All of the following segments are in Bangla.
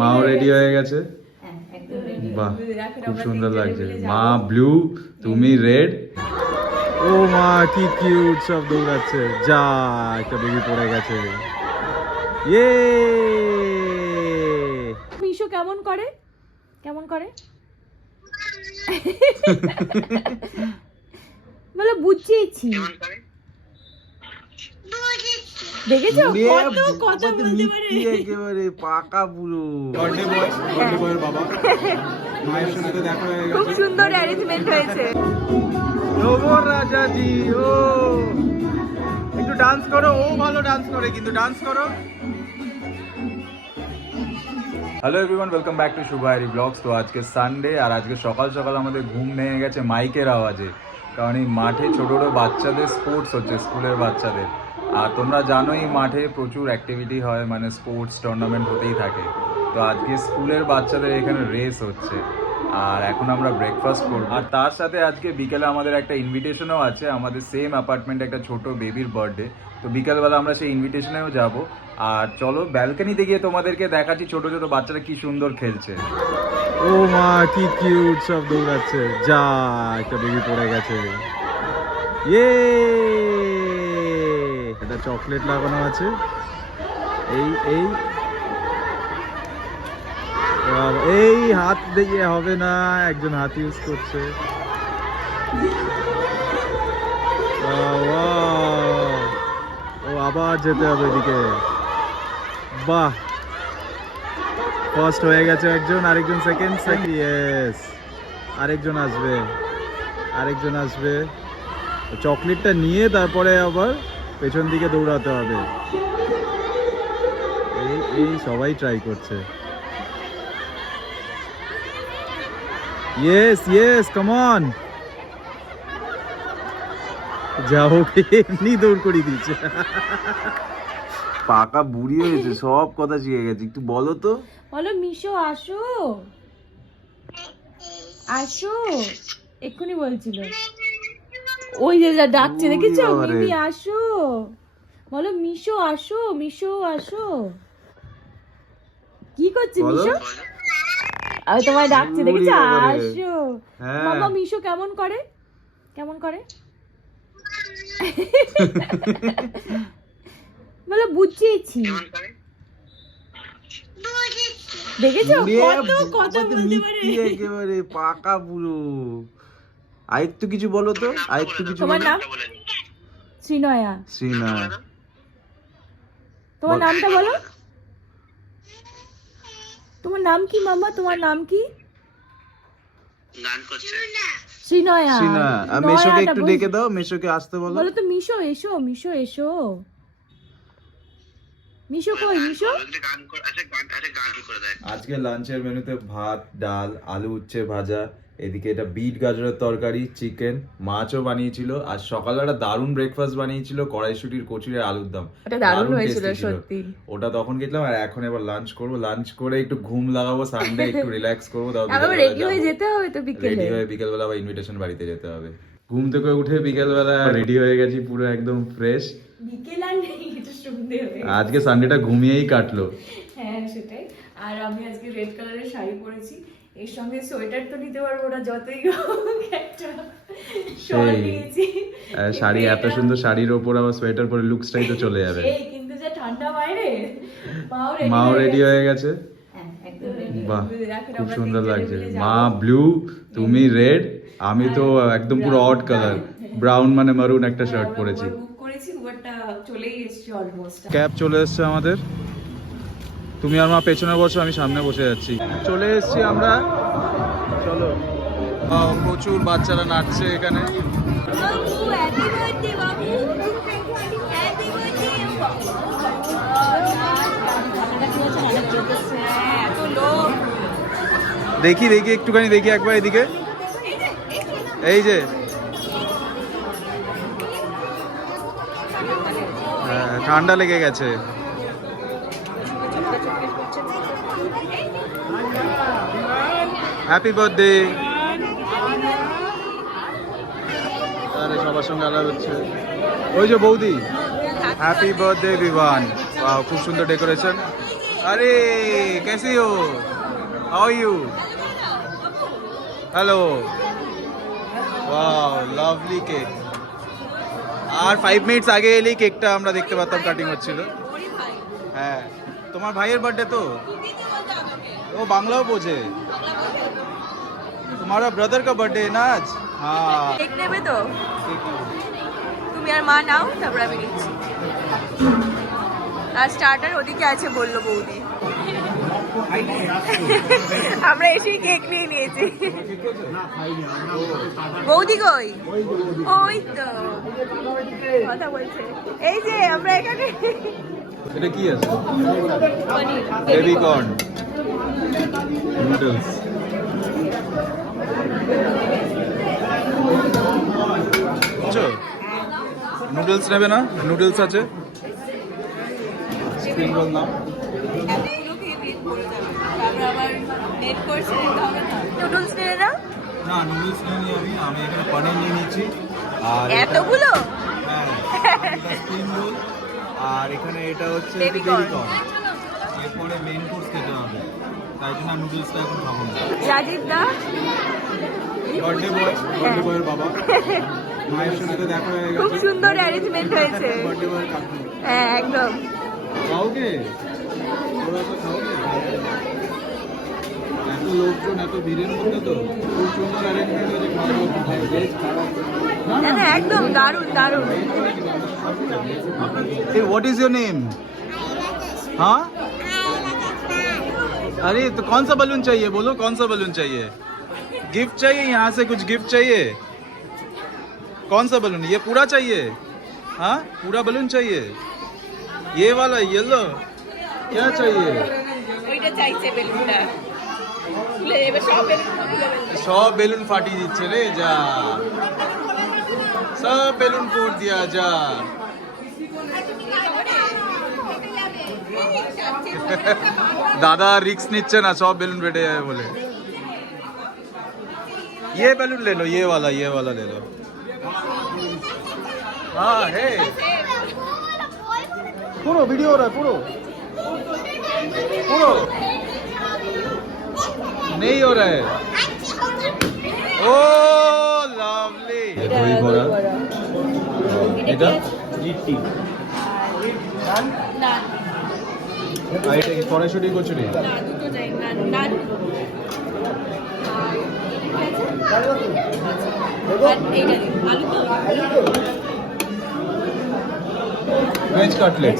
মাও রেডি হয়ে গেছে। বাহ, খুব সুন্দর লাগছে। মা ব্লু, তুমি রেড। ও মা, কি কিউট সব দৌড়াচ্ছে। যা, একটা বেবি পড়ে গেছে। ইয়ে, মিশো কেমন করে, কেমন করে বলো বুঝিয়েছি। দেখেছো কত কথা বলতে পারে, একেবারে পাকা পুরো। বার্থডে বয়, বার্থডে বয়ের বাবা। মায়ের সঙ্গে তো দেখা হয়ে খুব গেছে। সুন্দর অ্যারেঞ্জমেন্ট হয়েছে। ও রাজাজি, ও একটু ডান্স করো। ও ভালো ডান্স করে, কিন্তু ডান্স করো। Hello everyone, welcome back to Shubhari blogs. তো আজকে সানডে, আর আজকে সকাল সকাল আমাদের ঘুম ভেঙে গেছে মাইকের আওয়াজে। কারণ এই মাঠে ছোটো ছোটো বাচ্চাদের স্পোর্টস হচ্ছে, স্কুলের বাচ্চাদের। আর তোমরা জানোই মাঠে প্রচুর অ্যাক্টিভিটি হয়, মানে স্পোর্টস টুর্নামেন্ট হতেই থাকে। তো আজকে স্কুলের বাচ্চাদের এখানে রেস হচ্ছে, আর এখন আমরা ব্রেকফাস্ট করব। আর তার সাথে আজকে বিকেলে আমাদের একটা ইনভিটেশনও আছে, আমাদের সেম অ্যাপার্টমেন্টে একটা ছোট বেবির বার্থডে। তো বিকেলবেলা আমরা সেই ইনভিটেশনেও যাব। আর চলো ব্যালকনিতে গিয়ে তোমাদেরকে দেখাচ্ছি ছোট ছোট বাচ্চারা কি সুন্দর খেলছে। ও মা, কি কিউট সব দৌড়াচ্ছে। যা, একটা বেবি পড়ে গেছে। ইয়ে, এটা চকলেট লাগানো আছে। এই এই এই হাত দিয়ে হবে না, একজন হাত ইউজ করছে। ও আবার যেতে হবে এদিকে। বাহ, ফার্স্ট হয়ে গেছে একজন, আরেকজন সেকেন্ড। ইয়েস, আরেকজন আসবে, আরেকজন আসবে। চকলেটটা নিয়ে তারপরে আবার পেছন দিকে দৌড়াতে হবে। এই এই সবাই ট্রাই করছে। Yes yes, come on. যাও, এমনি দৌড় করিয়ে দিচ্ছে। পাকা বুড়ি হয়েছে, সব কথা শিখে গেছে। একটু বলো তো। বলো মিশো আসো, আসো, এক্ষুনি বলছিল। ওই যে যা ডাকছে, দেখেছো? মিমি আসো, বলো মিশো আসো, মিশো আসো। কি করছে মিশো? আমি তোমায় ডাকছে, দেখেছো? আসো মামা। মিশো কেমন করে, কেমন করে বলো বুঝিয়েছি। দেখেছো কত কথা বলতে পারে, একেবারে পাকা পুরো। আরেকটু কিছু বলো তো, আরেকটু কিছু। তোমার নাম? শ্রীনয়া। শ্রীনয়া। তোমার নামটা বলো। তোমার নাম কি মামা, তোমার নাম কি? শ্রীনয়া। শ্রীনয়া। আর মেশোকে একটু ডেকে দাও, মেশোকে আসতে বলো। বলো তো মিশো এসো, মিশো এসো। মিশো কই, মিশো? আজকে লাঞ্চের মেনুতে ভাত, ডাল, আলু উচ্ছে ভাজা, এদিকে এটা বিট গাজরের তরকারি, চিকেন, মাছও বানিয়েছিল। আর সকালবেলা দারুণ ব্রেকফাস্ট বানিয়েছিল, কড়াইশুটির কচুরি, আলুর দম। এটা দারুণ হয়েছিল সত্যি। ওটা তখন খেলাম, আর এখন এবার লাঞ্চ করব। লাঞ্চ করে একটু ঘুম লাগাবো, সানডে একটু রিল্যাক্স করবো। আবার রেডি হয়ে যেতে হবে তো বিকেলে। রেডি হয়ে বিকেলবেলা আবার ইনভিটেশন বাড়িতে যেতে হবে। ঘুম থেকে উঠে বিকেলবেলা রেডি হয়ে গেছি, পুরো একদম ফ্রেশ। বিকেল আর নেই, এটা সন্ধে হয়ে গেছে। আজকে সানডেটা ঘুমিয়েই কাটলো। হ্যাঁ সেটাই। আর আমি আজকে রেড কালারের শাড়ি পরেছি, এর সঙ্গে সোয়েটার তো নিতে পারবো না, যতই হোক একটা শল নিয়েছি। শাড়ি, এত সুন্দর শাড়ির ওপর আবার সোয়েটার পরে লুকসটাই তো চলে যাবে। এই কিন্তু যা ঠান্ডা বাইরে, মাও রেডি হয়ে গেছে। হ্যাঁ একদম রেডি। বাহ, খুব সুন্দর লাগছে। মা ব্লু, তুমি রেড, আমি তো একদম পুরো অড কালার, ব্রাউন মানে মারুন একটা শার্ট পরেছি। বুক করেছি, উবারটা চলেই এসেছে অলমোস্ট। ক্যাব চলে এসেছে আমাদের। তুমি আর মা পেছনে বসো, আমি সামনে বসে যাচ্ছি। চলে এসেছি আমরা, চলো। প্রচুর বাচ্চারা নাচছে এখানে। দেখি দেখি একটুখানি দেখি একবার এদিকে। এই যে ঠান্ডা লেগে গেছে। Happy birthday. আরে সবার সঙ্গে আলাদা হচ্ছে। ওই যে বৌদি, হ্যাপি বার্থডে এভরিওয়ান। খুব সুন্দর ডেকোরেশন। अरे कैसी हो? How are you? Hello. Wow lovely cake. আর 5 মিনিটস আগে এলেই কেকটা আমরা দেখতে পারতাম কাটিং হচ্ছিল। হ্যাঁ, তোমার ভাইয়ের বার্থডে তো? ও বাংলাও বোঝে। तुम्हारा ब्रदर का बर्थडे है ना आज? हाँ। কেক নেবে তো? তুমি আর মা নাও, তারপর আমি নিচ্ছি। আর স্টার্টার ওদিকে আছে বললো বৌদি। আমরা এসেই কেক নিয়ে নিয়েছি। বৌদি কই? ওই তো কথা বলছে। এই যে আমরা এখানে। এটা কি আছে? Baby corn noodles. নুডলস নেবে না? নুডলস আছে। স্প্রিং রোল নাও। নুডলস নিয়ে নাও। না নুডলস নিয়ে আমি এখানে পনির নিয়ে নিয়েছি। আর এতগুলো? হ্যাঁ, স্প্রিং রোল। আর এখানে এটা হচ্ছে বেবি কর্ন। এরপরে মেইন কোর্স খেতে হবে, তাই জন্য নুডলসটা এখন খাবো না। রাজীব দা বার্থডে বয়ের বাবা মায়ের সাথে তো দেখা হয়ে গেছে। খুব সুন্দর অ্যারেঞ্জমেন্ট হয়েছে। বার্থডে বয়ের কাকু। হ্যাঁ একদম। খাওগে? ওরা তো খাওগে? এত লোকজন এত ভিড়ের মধ্যে তো খুব সুন্দর অ্যারেঞ্জমেন্ট হয়েছে। না না একদম দারুণ দারুণ। Hey, what is your name? हाँ? अरे तो कौन सा बलून चाहिए? बोलो कौन सा बलून चाहिए? गिफ्ट चाहिए? यहाँ से कुछ गिफ्ट चाहिए? कौन सा बलून? ये पूरा चाहिए? हाँ पूरा बलून चाहिए? ये वाला येलो? क्या चाहिए? ওইটা চাইছে বেলুনটা। খুলে দেবে সব বেলুন খুলে দেবে। सब बेलून फाटी দিচ্ছে রে যা। सब बेलून फोड़ दिया जा। दादा रिक्स নিচ্ছে না, সব বেলুন ফেটে যাবে বলে। ये बैलून ले लो, ये वाला ले लो। हाँ है पूरा वीडियो हो रहा है, पूरा नहीं हो रहा है। Oh lovely. দই বড়া। এটা লিট্টি। না আর এটা কি কড়াইশুঁটি কচুরি? না দুটো চাই না না। আর এইটা দিন আলু তো ভেজ কাটলেট।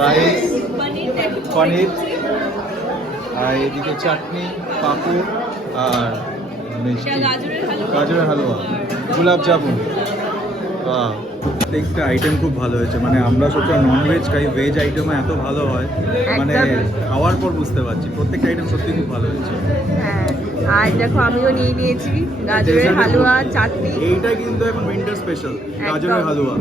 রাইস পনির আর এদিকে চাটনি পাঁপড় আর মিষ্টি গাজরের হালুয়া গোলাপ জামুন। প্রত্যেকটা আইটেম খুব ভালো হয়েছে, মানে আমরা সবসময় ননভেজ খাই, ভেজ আইটেমও এত ভালো হয় মানে খাওয়ার পর বুঝতে পারছি প্রত্যেকটা আইটেম সত্যি খুব ভালো হয়েছে। হ্যাঁ আর দেখো আমিও নিয়ে নিয়েছি গাজরের হালুয়া চাটনি। এইটা কিন্তু এখন উইন্টার স্পেশাল গাজরের হালুয়া।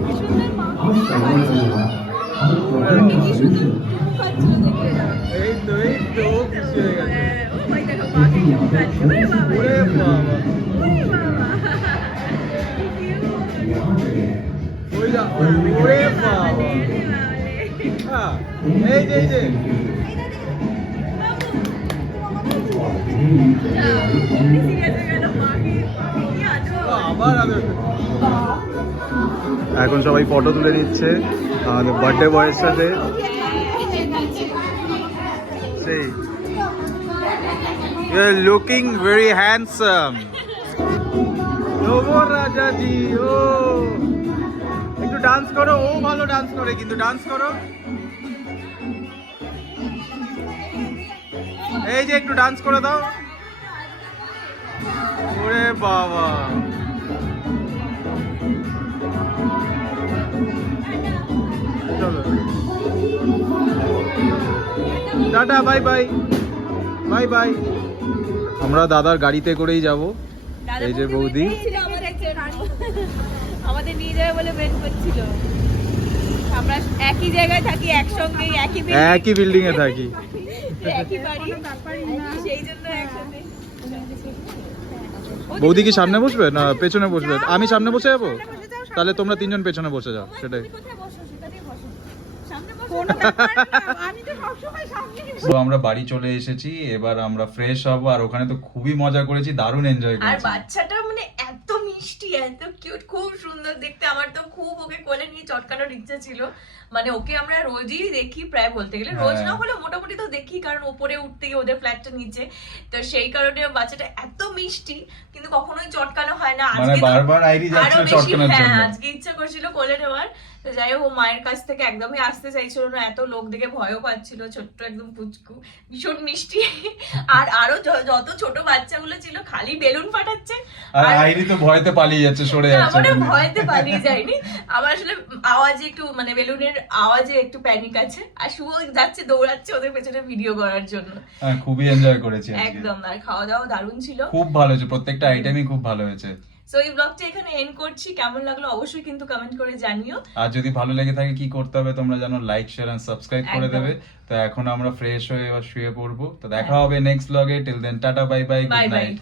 এই তো খুশি হয়ে গেছে। ওরে বাবা ওই যা, ওরে বাবা। হ্যাঁ এই যে আবার এখন সবাই ফটো তুলে নিচ্ছে আমাদের বার্থডে বয়ের সাথে। সেই you are looking very handsome. Raja ji ও একটু ডান্স করো। ও ভালো ডান্স করে কিন্তু, ডান্স করো। এই যে একটু ডান্স করে দাও। ওরে বাবা চলো tata bye bye bye by. আমরা দাদার গাড়িতে করেই যাব। এই যে বৌদি আমাদের নিয়ে যাবে বলে ওয়েট করছিল। আমরা একই জায়গায় থাকি, একসঙ্গে একই বিল্ডিং এ থাকি, একই বাড়ি, সেই জন্য একসাথে। বৌদি কি সামনে বসবে না পেছনে বসবে? আমি সামনে বসে যাবো। তাহলে তোমরা তিনজন পেছনে বসে যাও, সেটাই। কোথায় বসো সেটাতেই বসো, সামনে বসো। কোনো ব্যাপার না, আমি তো সবসময় সামনে। তো আমরা বাড়ি চলে এসেছি, এবার আমরা ফ্রেশ হব। আর ওখানে তো খুবই মজা করেছি, দারুণ এনজয় আর করেছি। বাচ্চাটা মানে এত মিষ্টি, এত কিউট, খুব সুন্দর দেখতে। আমার তো খুব ওকে কোলে নিয়ে চটকানোর ইচ্ছা ছিল। মানে ওকে আমরা রোজই দেখি, প্রায় বলতে গেলে রোজ হ্যাঁ। না হলে মোটামুটি তো দেখি, কারণ উপরে উঠতে গিয়ে ওদের ফ্ল্যাটটা নিচে, তো সেই কারণে বাচ্চাটা এত মিষ্টি, কিন্তু কখনোই চটকানো হয় না। মানে আজকে তো বারবার আইরি আরো যাচ্ছিল বেশি, চটকানোর হ্যাঁ জন্য। আজকে ইচ্ছা করছিল কোলে নেওয়ার। তো যাই হোক, ও মায়ের কাছ থেকে একদমই আসতে চাইছিল না, এত লোক দেখে ভয়ও পাচ্ছিল। ছোট্ট একদম পুচকু, ভীষণ মিষ্টি। আর আরো যত ছোট বাচ্চাগুলো ছিল খালি বেলুন ফাটাচ্ছে। আর আইরি তো ভয়তে পালিয়ে যাচ্ছে, সরে যাচ্ছে। আমার ভয়তে পালিয়ে যায়নি, আমার আসলে আওয়াজে একটু মানে বেলুনের আওয়াজে একটু প্যানিক আছে। আর শুভ যাচ্ছে দৌড়াচ্ছে ওদের পেছনে ভিডিও করার জন্য। হ্যাঁ, খুবই এনজয় করেছি আজকে। একদম। আর খাওয়া দাওয়া দারুণ ছিল, খুব ভালো হয়েছে, প্রত্যেকটা আইটেমই খুব ভালো হয়েছে। সো এই ব্লগটা এখানে এন্ড করছি। কেমন লাগলো অবশ্যই কিন্তু কমেন্ট করে জানিও। আর যদি ভালো লেগে থাকে কি করতে হবে তোমরা জানো, লাইক শেয়ার এন্ড সাবস্ক্রাইব করে একদম। দেবে। তো এখন আমরা ফ্রেশ হয়ে এবার শুয়ে পড়বো। তো দেখা হবে নেক্সট ব্লগে। Till then tata, bye bye, bye good bye. Night.